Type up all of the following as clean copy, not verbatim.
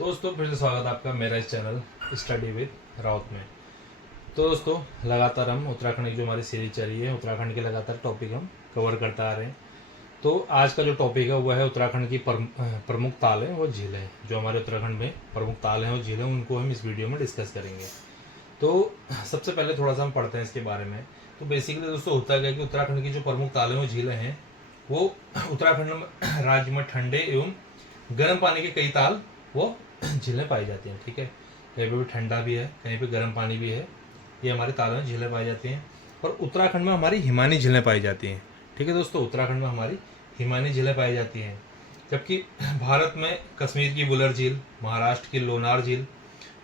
दोस्तों फिर से स्वागत है आपका मेरा इस चैनल स्टडी विद राउत में। तो दोस्तों लगातार हम उत्तराखंड की जो हमारी सीरीज चल रही है, उत्तराखंड के लगातार टॉपिक हम कवर करते आ रहे हैं। तो आज का जो टॉपिक है वह है उत्तराखंड की प्रमुख ताल है वो झील है। जो हमारे उत्तराखंड में प्रमुख ताल हैं और झील हैं उनको हम इस वीडियो में डिस्कस करेंगे। तो सबसे पहले थोड़ा सा हम पढ़ते हैं इसके बारे में। तो बेसिकली दोस्तों होता है कि उत्तराखंड की जो प्रमुख तालें और झीलें हैं वो उत्तराखंड राज्य में ठंडे एवं गर्म पानी के कई ताल वो झीलें पाई जाती हैं। ठीक है, कहीं पे भी ठंडा भी है, कहीं पे गर्म पानी भी है, ये हमारे तालों में झीलें पाई जाती हैं। और उत्तराखंड में हमारी हिमानी झीलें पाई जाती हैं। ठीक है दोस्तों, उत्तराखंड में हमारी हिमानी झीलें पाई जाती हैं, जबकि भारत में कश्मीर की बुलर झील, महाराष्ट्र की लोनार झील,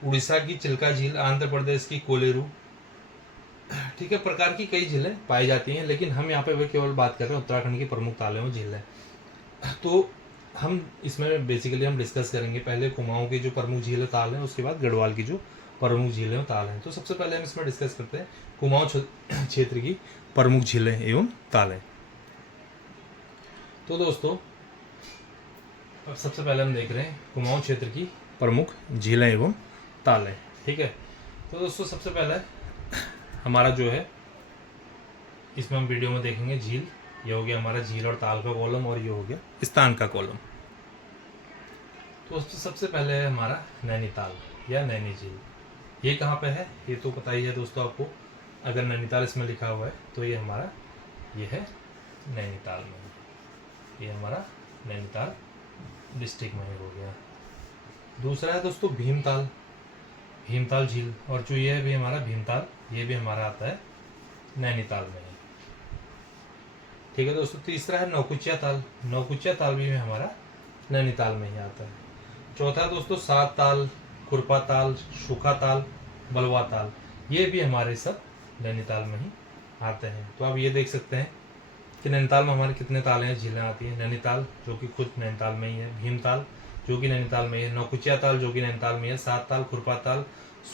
उड़ीसा की चिल्का झील, आंध्र प्रदेश की कोलेरू, ठीक है, प्रकार की कई झीलें पाई जाती हैं। लेकिन हम यहाँ पे केवल बात कर रहे हैं उत्तराखंड की प्रमुख तालें और झीलें। तो हम इसमें बेसिकली हम डिस्कस करेंगे पहले कुमाऊं की जो प्रमुख झील ताल है, उसके बाद गढ़वाल की जो प्रमुख झीलें ताल हैं। तो सबसे पहले हम इसमें डिस्कस करते हैं कुमाऊं क्षेत्र की प्रमुख झीलें एवं तालें। तो दोस्तों अब सबसे पहले हम देख रहे हैं कुमाऊं क्षेत्र की प्रमुख झीलें एवं तालें। ठीक है, तो दोस्तों सबसे पहले हमारा जो है इसमें हम वीडियो में देखेंगे झील। ये हो गया हमारा झील और ताल का कॉलम और ये हो गया स्थान का कॉलम। तो सबसे पहले है हमारा नैनीताल या नैनी झील। ये कहाँ पे है ये तो पता ही है दोस्तों आपको। अगर नैनीताल इसमें लिखा हुआ है तो ये हमारा ये है नैनीताल में, ये हमारा नैनीताल डिस्ट्रिक्ट में हो गया। दूसरा है दोस्तों भीमताल, भीमताल झील, और जो ये है भी हमारा भीमताल, ये भी हमारा आता है नैनीताल में। ठीक है दोस्तों, तीसरा है नौकुचिया ताल, नौकुचिया ताल भी हमारा नैनीताल में ही आता है। चौथा है दोस्तों सात ताल, खुरपा ताल, सूखा ताल, बलवा ताल, ये भी हमारे सब नैनीताल में ही आते हैं। तो आप ये देख सकते हैं कि नैनीताल में हमारे कितने ताल हैं, झीलें आती हैं। नैनीताल जो कि खुद नैनीताल में ही है, भीमताल जो कि नैनीताल में है, नौकुचिया ताल जो कि नैनीताल में है, सात ताल, खुरपा ताल,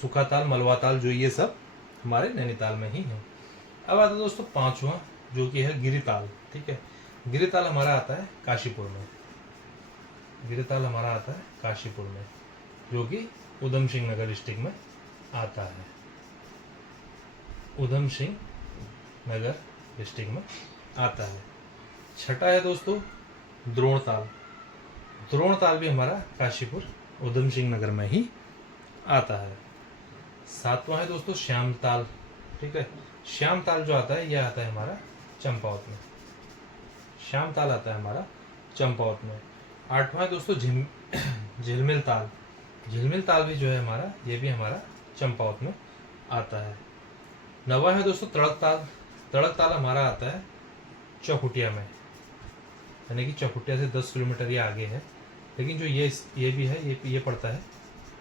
सूखा ताल, मलवा ताल, जो ये सब हमारे नैनीताल में ही है। अब आता है दोस्तों पांचवा जो कि है गिरिताल। ठीक है, गिरिताल हमारा आता है काशीपुर में, गिरिताल हमारा आता है काशीपुर में, जो कि उधम सिंह नगर डिस्ट्रिक्ट में आता है, उधम सिंह नगर डिस्ट्रिक्ट में आता है। छठा है दोस्तों द्रोणताल, द्रोणताल भी हमारा काशीपुर उधम सिंह नगर में ही आता है। सातवां है दोस्तों श्यामताल। ठीक है, श्यामताल जो आता है यह आता है हमारा चंपावत में, श्यामताल आता है हमारा चंपावत में। आठवां है दोस्तों झिलमिल ताल, झिलमिल ताल भी जो है हमारा ये भी हमारा चंपावत में आता है। नवा है दोस्तों तड़क ताल, तड़क ताल हमारा आता है चौखुटिया में, यानी कि चौखुटिया से 10 किलोमीटर ये आगे है। लेकिन जो ये भी है ये पड़ता है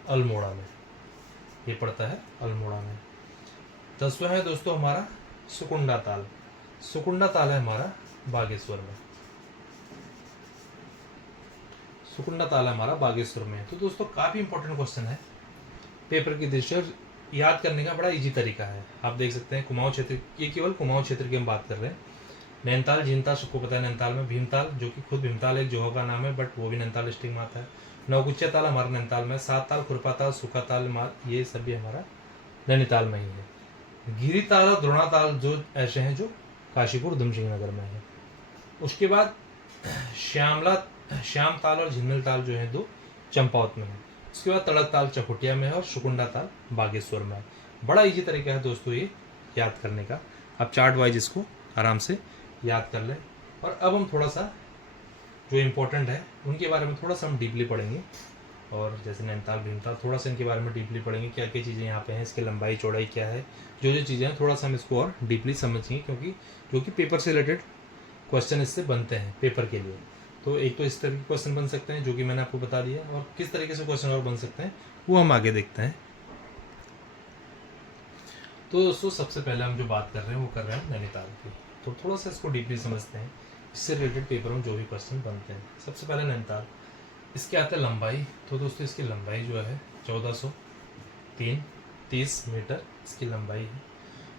अल्मोड़ा में, ये पड़ता है अल्मोड़ा में। 10वां है दोस्तों हमारा सुकुंडा ताल, सुकुंडा ताल है हमारा बागेश्वर में, सुकुंडा ताल हमारा बागेश्वर में। तो दोस्तों काफी इंपॉर्टेंट क्वेश्चन है पेपर की दृष्टि से, याद करने का बड़ा इजी तरीका है। आप देख सकते हैं कुमाऊं क्षेत्र, ये केवल कुमाऊं क्षेत्र की हम बात कर रहे हैं। नैनीताल, झीलताल सबको पता है नैनीताल में, भीमताल जो कि खुद भीमताल एक जगह का नाम है बट वो भी नैनीताल डिस्ट्रिक्ट में आता है। नौकुचिया ताल हमारा नैनीताल में, सात ताल, खुरपा ताल, सूखा ताल, ये सब भी हमारा नैनीताल में ही है। गिरिताल और द्रोणाताल जो ऐसे हैं जो काशीपुर उधम सिंह नगर में है। उसके बाद श्यामताल और झिलमिल ताल जो है दो चंपावत में है। उसके बाद तड़क ताल चकुटिया में है और सुकुंडा ताल बागेश्वर में है। बड़ा इजी तरीका है दोस्तों ये याद करने का, आप चार्ट वाइज इसको आराम से याद कर लें। और अब हम थोड़ा सा जो इम्पोर्टेंट है उनके बारे में थोड़ा सा हम डीपली पढ़ेंगे, और जैसे नैनीताल, भीमताल, थोड़ा सा इनके बारे में डीपली पढ़ेंगे, क्या क्या चीज़ें यहाँ पे हैं, इसकी लंबाई चौड़ाई क्या है, जो चीज़ें हैं थोड़ा सा हम इसको और डीपली समझेंगे, क्योंकि पेपर से रिलेटेड क्वेश्चन इससे बनते हैं पेपर के लिए। तो एक तो इस तरह के क्वेश्चन बन सकते हैं जो कि मैंने आपको बता दिया, और किस तरीके से क्वेश्चन और बन सकते हैं वो हम आगे देखते हैं। तो दोस्तों सबसे पहले हम जो बात कर रहे हैं वो कर रहे हैं नैनीताल की। तो थोड़ा सा इसको डीपली समझते हैं, इससे रिलेटेड पेपर में जो भी क्वेश्चन बनते हैं। सबसे पहले नैनीताल, इसके आते हैं लंबाई। तो दोस्तों इसकी लंबाई जो है 1430 मीटर इसकी लंबाई है,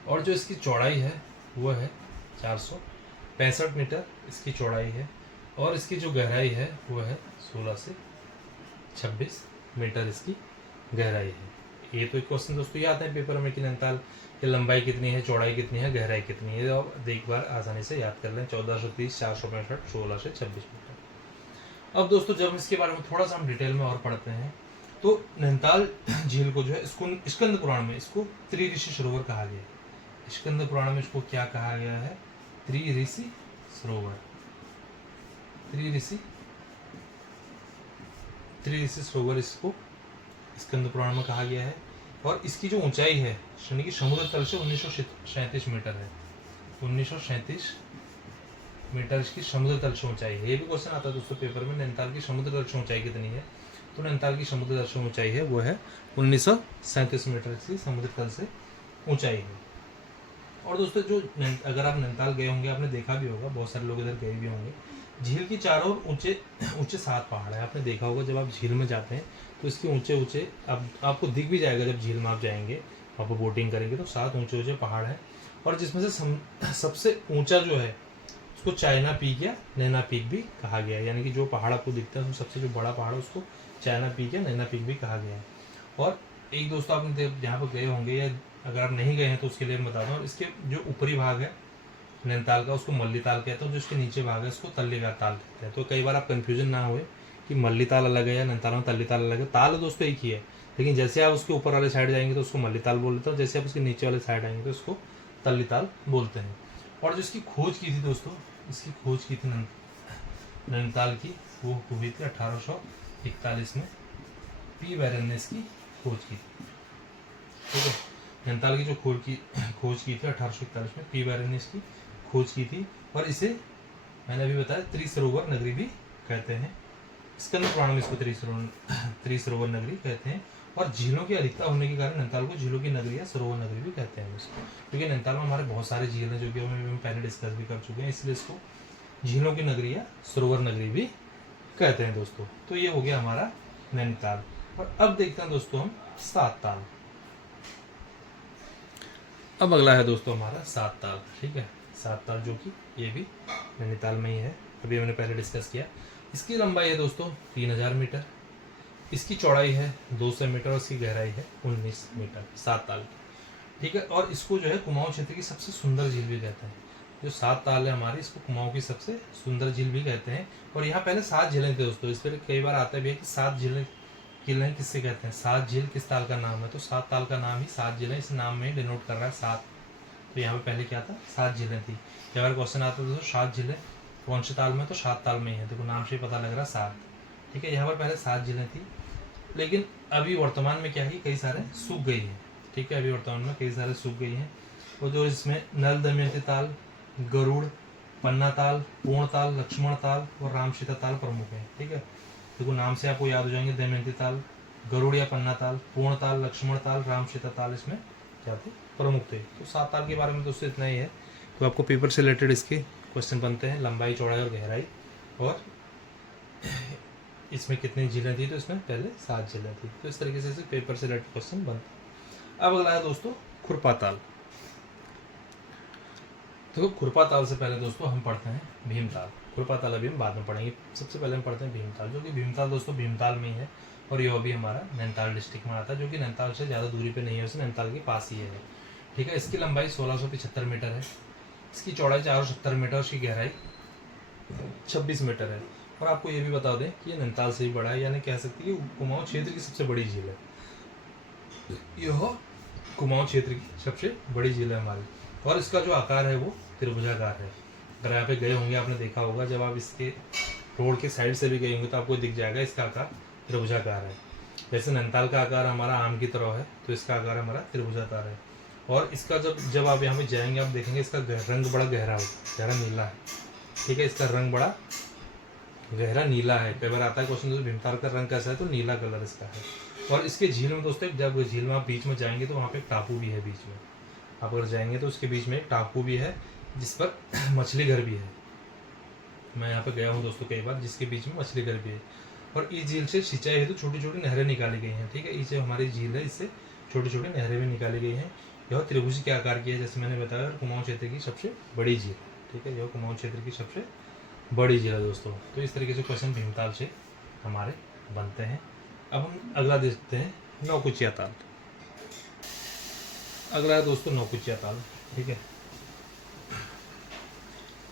और जो इसकी चौड़ाई है वो है 465 मीटर इसकी चौड़ाई है, और इसकी जो गहराई है वो है 16 से 26 मीटर इसकी गहराई है। ये तो एक क्वेश्चन दोस्तों ये आता है पेपर में कि नैनीताल की लंबाई कितनी है, चौड़ाई कितनी है, गहराई कितनी है, और एक बार आसानी से याद कर लें। 1430, 465, 16 से 26 मीटर। अब दोस्तों जब इसके बारे में थोड़ा सा हम डिटेल में और पढ़ते हैं तो नैनीताल झील को जो है इसको स्कंद पुराण में इसको त्रिऋषि सरोवर कहा गया है। स्कंद पुराण में इसको क्या कहा गया है? त्रिऋषि सरोवर। त्रिऋषि सरोवर इसको स्कंद पुराण में कहा गया है। और इसकी जो ऊंचाई है यानी कि समुद्र तल से 1937 मीटर है। 1937 मीटर इसकी समुद्र तल से ऊंचाई है। ये भी क्वेश्चन आता है दोस्तों पेपर में, नैनीताल की समुद्र तल से ऊंचाई कितनी है? तो नैनीताल की समुद्र तल से ऊंचाई है वो है 1937 मीटर की समुद्र तल से ऊंचाई है। और दोस्तों जो अगर आप नैनीताल गए होंगे आपने देखा भी होगा, बहुत सारे लोग इधर गए भी होंगे, झील की चारों ओर ऊंचे ऊंचे 7 पहाड़ है। आपने देखा होगा जब आप झील में जाते हैं तो इसके ऊंचे ऊंचे आपको दिख भी जाएगा। जब झील में आप जाएंगे, आप बोटिंग करेंगे तो 7 ऊंचे ऊंचे पहाड़ हैं। और जिसमें से सबसे ऊंचा जो है उसको चाइना पीक या नैना पीक भी कहा गया है। यानी कि जो पहाड़ आपको दिखता है उसमें सबसे जो बड़ा पहाड़ है उसको चाइना पीक या नैना पीक भी कहा गया है। और एक दोस्तों आपने जहाँ पर गए होंगे या अगर आप नहीं गए हैं तो उसके लिए मैं बता दूँ, इसके जो ऊपरी भाग है नैनीताल का उसको मल्ली ताल कहते हैं, जो इसके नीचे भाग है उसको तल्लीगार ताल कहते हैं। तो कई बार आप कंफ्यूजन ना हुए कि मल्ली ताल अलग है या नैनीताल में तल्ली ताल अलग है। ताल दोस्तों एक ही है, लेकिन जैसे आप उसके ऊपर वाले साइड जाएंगे तो उसको मल्ली ताल बोलते हैं, और जैसे आप उसके नीचे वाले साइड आएंगे तो उसको तल्ली ताल बोलते हैं। और जो इसकी खोज की थी दोस्तों, इसकी खोज की थी नैनीताल की, वो हुई थी 1841 में। पी बैरन ने इसकी खोज की थी। ठीक है, नैनीताल की जो खोज की थी 1841 में पी बैरन ने इसकी खोज की थी। और इसे मैंने अभी बताया त्रिसरोवर नगरी भी कहते हैं। स्कंद पुराण में इसको त्रिसरोवर नगरी कहते हैं। और झीलों की अधिकता होने के कारण नैनीताल को झीलों की नगरी या सरोवर नगरी भी कहते हैं इसको, क्योंकि नैनीताल में हमारे बहुत सारे झील हैं जो कि हम पहले डिस्कस भी कर चुके हैं, इसलिए इसको झीलों की नगरी या सरोवर नगरी भी कहते हैं दोस्तों। तो ये हो गया हमारा नैनीताल। और अब देखते हैं दोस्तों हम सात ताल। अब अगला है दोस्तों हमारा सात ताल। ठीक है, सात ताल जो कि ये भी नैनीताल में ही है, अभी हमने पहले डिस्कस किया। इसकी लंबाई है दोस्तों 3000 मीटर, इसकी चौड़ाई है 200 मीटर और इसकी गहराई है 19 मीटर, सात ताल की। ठीक है, और इसको जो है कुमाऊं क्षेत्र की सबसे सुंदर झील भी कहते हैं। जो सात ताल है हमारी, इसको कुमाऊं की सबसे सुंदर झील भी कहते हैं। और यहाँ पहले 7 झीलें थे दोस्तों। इस पर कई बार आता है भी कि 7 झीलें किससे कहते हैं, 7 झील किस ताल का नाम है? तो 7 ताल का नाम ही 7 झीलें इस नाम में डिनोट कर रहा है 7। तो यहाँ पे पहले क्या था, 7 झीलें थी। कई बार क्वेश्चन आता है दोस्तों 7 झीलें कौन से ताल में, तो 7 ताल में ही है। देखो नाम से पता लग रहा है 7। ठीक है, यहाँ पर पहले 7 झीलें थी, लेकिन अभी वर्तमान में क्या है, कई सारे सूख गई हैं। ठीक है, अभी वर्तमान में कई सारे सूख गई हैं। और जो इसमें नल दमयंती ताल, गरुड़, पन्ना ताल, पूर्ण ताल, लक्ष्मण ताल और राम सीता ताल प्रमुख है। ठीक है, देखो नाम से आपको याद हो जाएंगे, दमयंती ताल, गरुड़ या पन्ना ताल, पूर्ण ताल, लक्ष्मण ताल, राम सीता ताल इसमें क्या थे, प्रमुख थे। तो 7 ताल के बारे में दोस्तों इतना ही है। तो आपको पेपर से रिलेटेड इसके क्वेश्चन बनते हैं, लंबाई, चौड़ाई और गहराई, और इसमें कितनी झीलें थी, तो इसमें पहले 7 झीलें थी। तो इस तरीके से पेपर से रिलेटेड क्वेश्चन बनते हैं। अब अगला है दोस्तों खुरपा ताल। तो खुरपा ताल से पहले दोस्तों हम पढ़ते हैं भीमताल। खुरपा ताल अभी हम बाद में पढ़ेंगे, सबसे पहले हम पढ़ते हैं भीमताल, जो कि भीमताल दोस्तों भीमताल में ही है। और यह भी हमारा नैनीताल डिस्ट्रिक्ट में आता है, जो कि नैनीताल से ज़्यादा दूरी पे नहीं है, उसे नैनीताल के पास ही है। ठीक है, इसकी लंबाई 1675 मीटर है, इसकी चौड़ाई 470 मीटर, उसकी गहराई 26 मीटर है। और आपको ये भी बता दें कि ये नैनीताल से ही बड़ा है, यानी कह सकते हैं कि कुमाऊं क्षेत्र की सबसे बड़ी झील है। यह कुमाऊं क्षेत्र की सबसे बड़ी झील है हमारी। और इसका जो आकार है वो त्रिभुजाकार है। अगर यहाँ पे गए होंगे आपने देखा होगा, जब आप इसके रोड के साइड से भी गए होंगे तो आपको दिख जाएगा इसका आकार त्रिभुजाकार है। जैसे नैनीताल का आकार हमारा आम की तरह है, तो इसका आकार हमारा त्रिभुजाकार है। और इसका जब आप यहाँ पे जाएंगे आप देखेंगे इसका रंग बड़ा गहरा नीला है। ठीक है, इसका रंग बड़ा गहरा नीला है। कई बार आता है क्वेश्चन दोस्तों भीमताल का रंग कैसा है, तो नीला कलर इसका है। और इसके झील में दोस्तों, जब झील में आप बीच में जाएंगे तो वहाँ पे एक टापू भी है बीच में। आप अगर जाएंगे तो उसके बीच में एक टापू भी है जिस पर मछली घर भी है। मैं यहाँ पे गया हूँ दोस्तों कई बार, जिसके बीच में मछली घर भी है। और इस झील से सिंचाई हेतु छोटी छोटी नहरें निकाली गई हैं। ठीक है, ये जो हमारी झील है इससे छोटी छोटी नहरें भी निकाली गई हैं। यह त्रिभुज के आकार की है, जैसे मैंने बताया, कुमाऊं क्षेत्र की सबसे बड़ी झील। ठीक है, यह कुमाऊं क्षेत्र की सबसे बड़ी झील है दोस्तों। तो इस तरीके से क्वेश्चन भीमताल से हमारे बनते हैं। अब हम अगला देखते हैं नौकुचिया ताल। अगला है दोस्तों नौकुचिया ताल। ठीक है,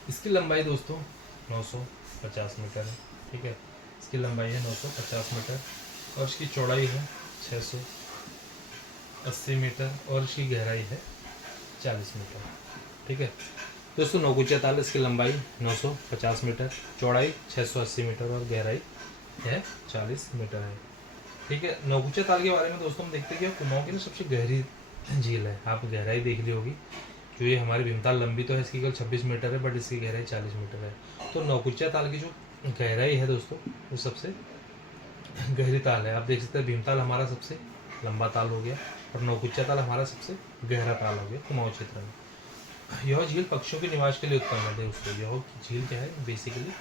इसकी लंबाई दोस्तों 950 मीटर है। ठीक है, इसकी लंबाई है 950 मीटर और इसकी चौड़ाई है 680 मीटर और इसकी गहराई है 40 मीटर। ठीक है दोस्तों, नौकुचिया ताल, इसकी लंबाई 950 मीटर, चौड़ाई 680 मीटर और गहराई है 40 मीटर है। ठीक है, नौकुचिया ताल के बारे में दोस्तों हम देखते हैं कि कुमाऊं की ना सबसे गहरी झील है। आप गहराई देख ली होगी, जो ये हमारी भीमताल लंबी तो है, इसकी केवल 26 मीटर है, बट इसकी गहराई 40 मीटर है। तो नौकुचिया ताल की जो गहराई है दोस्तों, वो सबसे गहरी ताल है। आप देख सकते हैं भीमताल हमारा सबसे लंबा ताल हो गया और नौकुचिया ताल हमारा सबसे गहरा ताल हो गया कुमाऊं क्षेत्र में। यह झील पक्षियों के निवास के लिए उत्तम है दोस्तों। यह झील क्या है, बेसिकली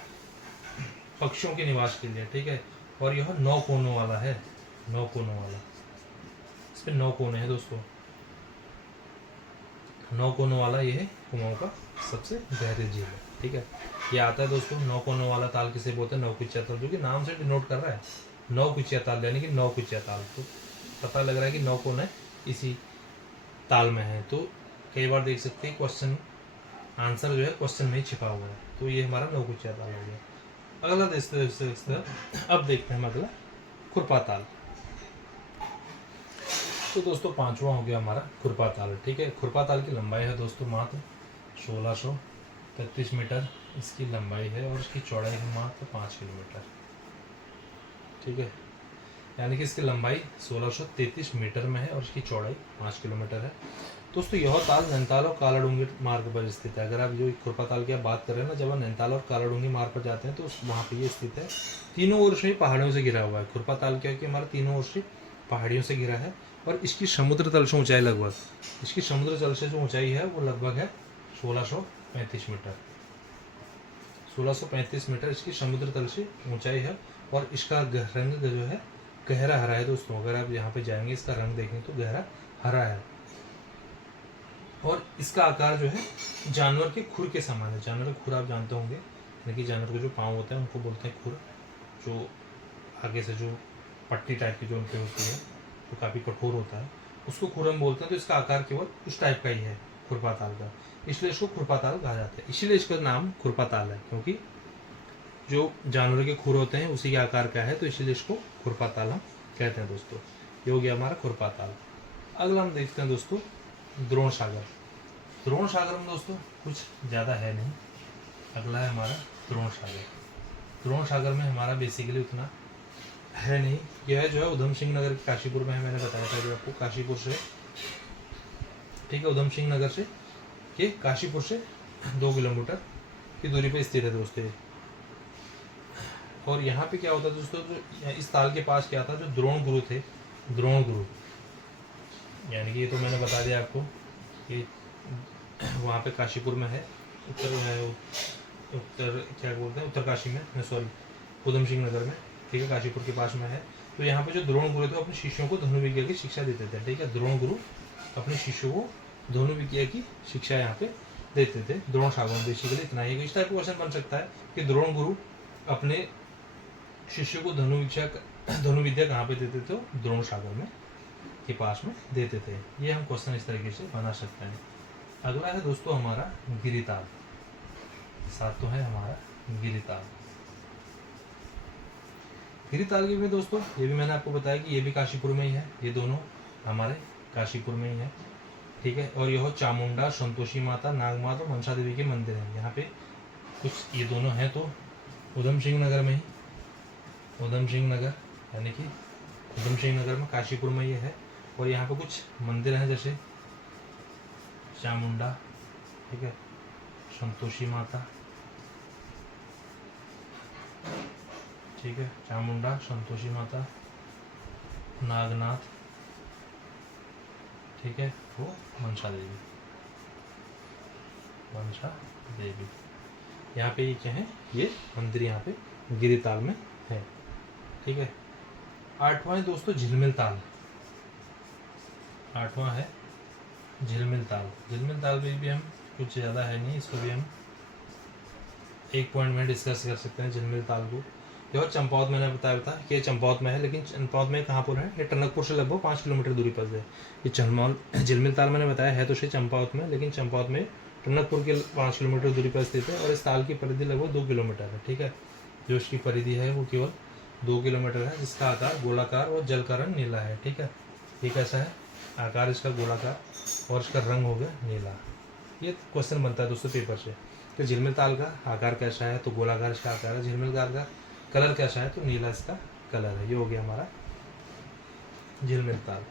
पक्षियों के निवास के लिए। ठीक है, और यह 9 कोनों वाला है, 9 कोनों वाला। इस पे 9 कोने हैं दोस्तों, 9 कोनों वाला ये है कुमाऊं का सबसे गहरी झील है। ठीक है, ये आता है दोस्तों 9 कोनों वाला ताल किसे बोलते हैं, नौकुचिया ताल, जो कि नाम से डिनोट कर रहा है नौकुचिया ताल, यानी कि नौकुचिया ताल। तो पता लग रहा है कि 9 कोने इसी ताल में है। तो कई बार देख सकते हैं क्वेश्चन आंसर जो है क्वेश्चन में ही छिपा हुआ है। तो ये हमारा नौकुचिया ताल हो गया। अगला देखते अब देखते हैं हम अगला खुरपा ताल। तो दोस्तों पांचवा हो गया हमारा खुरपा ताल। ठीक है, खुरपा ताल की लंबाई है दोस्तों मात्र 1633 मीटर इसकी लंबाई है और इसकी चौड़ाई है मात्र 5 किलोमीटर। ठीक है, यानी कि इसकी लंबाई 1633 मीटर में है और इसकी चौड़ाई 5 किलोमीटर है। दोस्तों यह ताल नैनीताल और कालाडूंगी मार्ग पर स्थित है। अगर आप जो खुरपा ताल की आप बात कर रहे हैं ना, जब आप नैनीताल और कालाडूंगी मार्ग पर जाते हैं तो वहाँ पे ये स्थित है। तीनों ओर से पहाड़ियों से घिरा हुआ है। खुरपा ताल क्या है कि हमारा तीनों ओर से पहाड़ियों से घिरा है और इसकी समुद्र तल से ऊंचाई लगभग, इसकी समुद्र तल से जो ऊंचाई है वो लगभग है 1635 मीटर। 1635 मीटर इसकी समुद्र तल से ऊंचाई है और इसका रंग जो है गहरा हरा है दोस्तों। अगर आप यहाँ पे जाएंगे इसका रंग देखेंगे तो गहरा हरा है और इसका आकार जो है जानवर के खुर के समान है। जानवर के खुर आप जानते होंगे, यानी कि जानवर के जो पाँव होते हैं उनको बोलते हैं खुर, जो आगे से जो पट्टी टाइप की जो उनकी होती है जो काफ़ी कठोर होता है उसको खुर हम बोलते हैं। तो इसका आकार केवल उस टाइप का ही है खुरपा ताल का, इसलिए इसको खुरपा ताल कहा जाता है। इसीलिए इसका नाम खुरपा ताल है, क्योंकि जो जानवर के खुर होते हैं उसी के आकार का है, तो इसीलिए इसको खुरपा ताल हम कहते हैं दोस्तों। ये हो गया हमारा खुरपा ताल। अगला हम देखते हैं दोस्तों द्रोण सागर। द्रोण सागर में दोस्तों कुछ ज़्यादा है नहीं। अगला है हमारा द्रोण सागर। द्रोण सागर में हमारा बेसिकली उतना है नहीं। यह जो है उधम सिंह नगर के काशीपुर में है, मैंने बताया था जो आपको काशीपुर से, ठीक है, उधम सिंह नगर से के काशीपुर से 2 किलोमीटर की दूरी पे स्थित है दोस्तों। और यहाँ पे क्या होता है दोस्तों, जो इस ताल के पास क्या था, जो द्रोण गुरु थे, द्रोण गुरु, यानी कि ये तो मैंने बता दिया आपको कि वहाँ पे काशीपुर में है, उत्तर क्या बोलते हैं, उत्तर काशी में, सॉरी उधम सिंह नगर में। ठीक है, काशीपुर के पास में है। तो यहाँ पे जो द्रोण गुरु थे अपने शिष्यों को धनुर्विद्या की शिक्षा देते थे। ठीक है, द्रोण गुरु अपने शिष्यों को धनुर्विद्या की शिक्षा यहाँ पे देते थे। द्रोण सागर में बेसिकली इतना ही। इस टाइप का क्वेश्चन बन सकता है कि द्रोण गुरु अपने शिष्यों को धनुर्विद्या कहाँ पे देते थे, द्रोण सागर में के पास में देते थे। ये हम क्वेश्चन इस तरीके से बना सकते हैं। अगला है दोस्तों हमारा गिरिताल। साथ तो है हमारा गिरिताल। गिरिताल की में दोस्तों ये भी मैंने आपको बताया कि ये भी काशीपुर में ही है। ये दोनों हमारे काशीपुर में ही है। ठीक है, और यह चामुंडा, संतोषी माता, नागमाता और मनसा देवी के मंदिर हैं। यहाँ पे कुछ ये दोनों हैं तो उधम सिंह नगर में ही, उधम सिंह नगर यानी कि उधम सिंह नगर में काशीपुर में ये है। और यहाँ पे कुछ मंदिर हैं जैसे चामुंडा, ठीक है, संतोषी माता, ठीक है, चामुंडा, संतोषी माता, नागनाथ, ठीक है, वो मनसा देवी, मनसा देवी। यहाँ पे ये क्या है, ये मंदिर यहाँ पे गिरिताल में है। ठीक है, 8वां है दोस्तों झिलमिल ताल। 8वां है झिलमिल ताल। झिलमिल ताल में भी हम कुछ ज़्यादा है नहीं, इसको भी हम एक पॉइंट में डिस्कस कर सकते हैं झिलमिल ताल को। जो चंपावत मैंने बताया कि ये चंपावत में है, लेकिन चंपावत में कहाँ पर है, ये टनकपुर से लगभग 5 किलोमीटर दूरी पर है। ये झिलमिल ताल मैंने बताया है तो सही चंपावत में, लेकिन चंपावत में टनकपुर के 5 किलोमीटर दूरी पर स्थित है और इस ताल की परिधि लगभग 2 किलोमीटर है। ठीक है, जो इसकी परिधि है वो केवल 2 किलोमीटर है, जिसका आकार गोलाकार और जल का रंग नीला है। ठीक है, ये कैसा है, आकार इसका गोलाकार और इसका रंग हो गया नीला। ये क्वेश्चन बनता है दोस्तों पेपर से कि झिलमिल ताल का आकार कैसा है, तो गोलाकार इसका आकार है। झिलमिल ताल का कलर कैसा है, तो नीला इसका कलर है। ये हो गया हमारा झिलमिल ताल।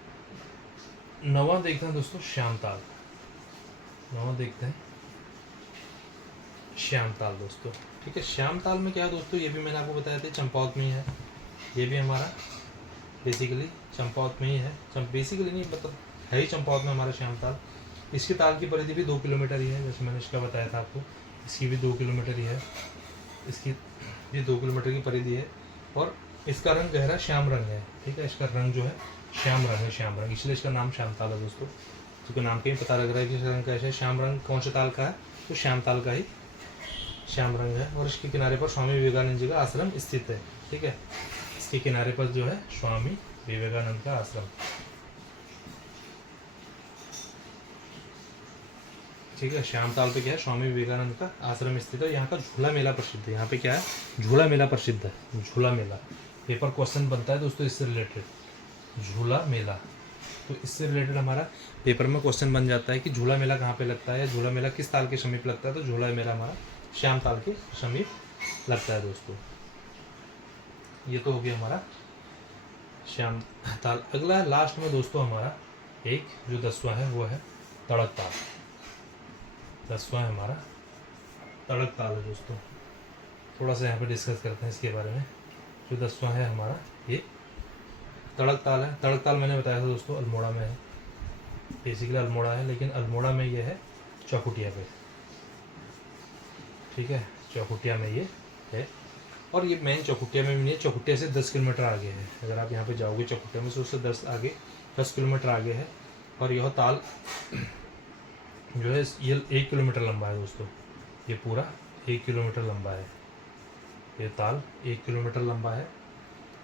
9वां देखते हैं दोस्तों श्याम ताल। 9वां देखते हैं श्याम ताल दोस्तों। ठीक है, श्याम ताल में क्या है दोस्तों, ये भी मैंने आपको बताया था चंपावत में ही है। ये भी हमारा बेसिकली चंपावत में ही है, बेसिकली नहीं मतलब है ही चंपावत में हमारा श्याम ताल। इसकी ताल की परिधि भी 2 किलोमीटर ही है, जैसे मैंने इसका बताया था आपको। इसकी भी 2 किलोमीटर ही है, इसकी भी 2 किलोमीटर की परिधि है और इसका रंग गहरा श्याम रंग है। ठीक है, इसका रंग जो है श्याम रंग है, श्याम रंग, इसलिए इसका नाम श्याम ताल है दोस्तों। क्योंकि नाम का ही पता लग रहा है कि इसका रंग कैसा है। श्याम रंग कौन से ताल का है, तो श्याम ताल का ही श्याम रंग है। और इसके किनारे पर स्वामी विवेकानंद जी का आश्रम स्थित है। ठीक है, इसके किनारे पर जो है स्वामी विवेकानंद का आश्रम। ठीक है, श्याम ताल पे क्या है, स्वामी विवेकानंद का आश्रम स्थित है। यहाँ का झूला मेला प्रसिद्ध है। यहाँ पे क्या है, झूला मेला प्रसिद्ध है, झूला मेला। पेपर क्वेश्चन बनता है दोस्तों इससे रिलेटेड, झूला मेला। तो इससे रिलेटेड हमारा पेपर में क्वेश्चन बन जाता है कि झूला मेला कहाँ पे लगता है या झूला मेला किस ताल के समीप लगता है। तो झूला मेला हमारा श्याम ताल के समीप लगता है दोस्तों। ये तो हो गया हमारा श्याम ताल। अगला लास्ट में दोस्तों हमारा एक जो 10वां है वो है तड़क ताल। 10वां है हमारा तड़क ताल है दोस्तों। थोड़ा सा यहाँ पे डिस्कस करते हैं इसके बारे में। जो 10वां है हमारा ये तड़क ताल है। तड़क ताल मैंने बताया था दोस्तों अल्मोड़ा में है, बेसिकली अल्मोड़ा है, लेकिन अल्मोड़ा में ये है चौखुटिया पे। ठीक है, चौखुटिया में ये है और ये मेन चौखुटिया में भी नहीं है, चौखुटिया से 10 किलोमीटर आगे है। अगर आप यहाँ पे जाओगे चौखुटिया में से उससे 10 किलोमीटर आगे है। और यह ताल जो है ये 1 किलोमीटर लंबा है दोस्तों। ये पूरा 1 किलोमीटर लंबा है। ये ताल 1 किलोमीटर लंबा है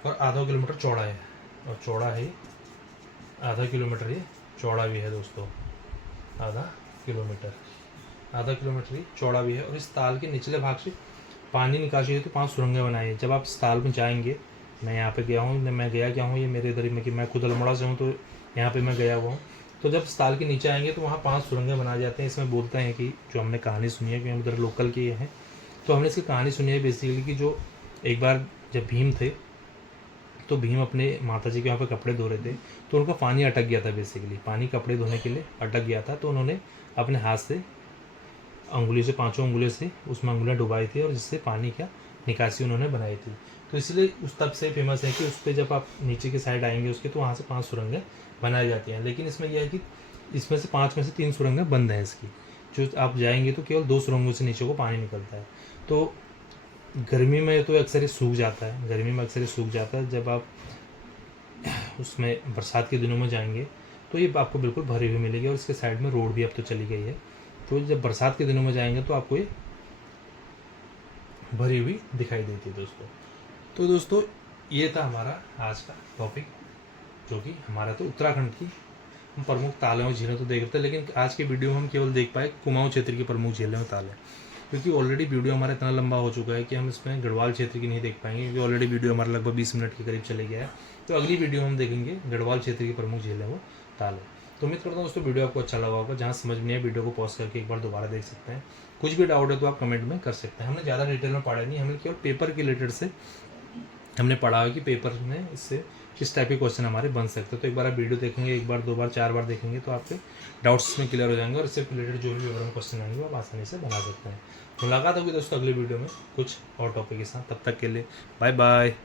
और आधा किलोमीटर चौड़ा है, और चौड़ा है आधा किलोमीटर, ये चौड़ा भी है दोस्तों। आधा किलोमीटर ही चौड़ा भी है। और इस ताल के निचले भाग से पानी निकासी है तो 5 सुरंगें बनाई है। जब आप इस ताल में जाएंगे, मैं यहाँ पे गया हूँ, मैं गया क्या हूँ, ये मेरे इधर में कि मैं खुद अल्मोड़ा से हूँ तो यहाँ पे मैं गया हुआ हूँ। तो जब इस ताल के नीचे आएंगे तो वहाँ 5 सुरंगें बनाए जाते हैं। इसमें बोलते हैं कि जो हमने कहानी सुनी है, कि हम उधर लोकल के हैं तो हमने इसकी कहानी सुनी है बेसिकली कि जो एक बार जब भीम थे तो भीम अपने माता जी के वहाँ पे कपड़े धो रहे थे तो उनका पानी अटक गया था। बेसिकली पानी कपड़े धोने के लिए अटक गया था, तो उन्होंने अपने हाथ से अंगुलियों से 5 उंगलियों से उसमें अंगुलियाँ डुबाई थी और जिससे पानी का निकासी उन्होंने बनाई थी। तो इसलिए उस तब से फेमस है कि उस पर जब आप नीचे की साइड आएंगे उसके तो वहाँ से 5 सुरंगें बनाई जाती हैं। लेकिन इसमें यह है कि इसमें से 5 में से 3 सुरंगें बंद हैं इसकी। जो आप जाएंगे तो केवल 2 सुरंगों से नीचे को पानी निकलता है। तो गर्मी में तो अक्सर ही सूख जाता है, जब आप उसमें बरसात के दिनों में जाएंगे तो ये आपको बिल्कुल भरी हुई मिलेगी। और इसके साइड में रोड भी अब तो चली गई है, तो जब बरसात के दिनों में जाएंगे तो आपको ये भरी हुई दिखाई देती है दोस्तों। तो दोस्तों ये था हमारा आज का टॉपिक, जो कि हमारा तो उत्तराखंड की हम प्रमुख तालें और झीलें तो देख रहे थे, लेकिन आज के वीडियो में हम केवल देख पाए कुमाऊं क्षेत्र की प्रमुख झीलें और तालें, क्योंकि ऑलरेडी वीडियो हमारा इतना लंबा हो चुका है कि हम इसमें गढ़वाल क्षेत्र की नहीं देख पाएंगे, क्योंकि ऑलरेडी वीडियो हमारा लगभग 20 मिनट के करीब चले गया है। तो अगली वीडियो हम देखेंगे गढ़वाल क्षेत्र की प्रमुख झीलें व तालें। तो उम्मीद करता हूँ दोस्तों वीडियो आपको अच्छा लगा होगा। जहाँ समझ में नहीं है वीडियो को पॉज करके एक बार दोबारा देख सकते हैं। कुछ भी डाउट है तो आप कमेंट में कर सकते हैं। हमने ज़्यादा डिटेल में पढ़ा नहीं, हमने केवल पेपर के रिलेटेड से हमने पढ़ा है कि पेपर में इससे किस टाइप के क्वेश्चन हमारे बन सकते हैं। तो एक बार आप वीडियो देखेंगे, 1 बार 2 बार 4 बार देखेंगे तो आपके डाउट्स में क्लियर हो जाएंगे और इससे रिलेटेड जो भी विवरण क्वेश्चन आएंगे वो आप आसानी से बना सकते हैं। मुलाकात होगी दोस्तों अगले वीडियो में कुछ और टॉपिक के साथ। तब तक के लिए बाय बाय।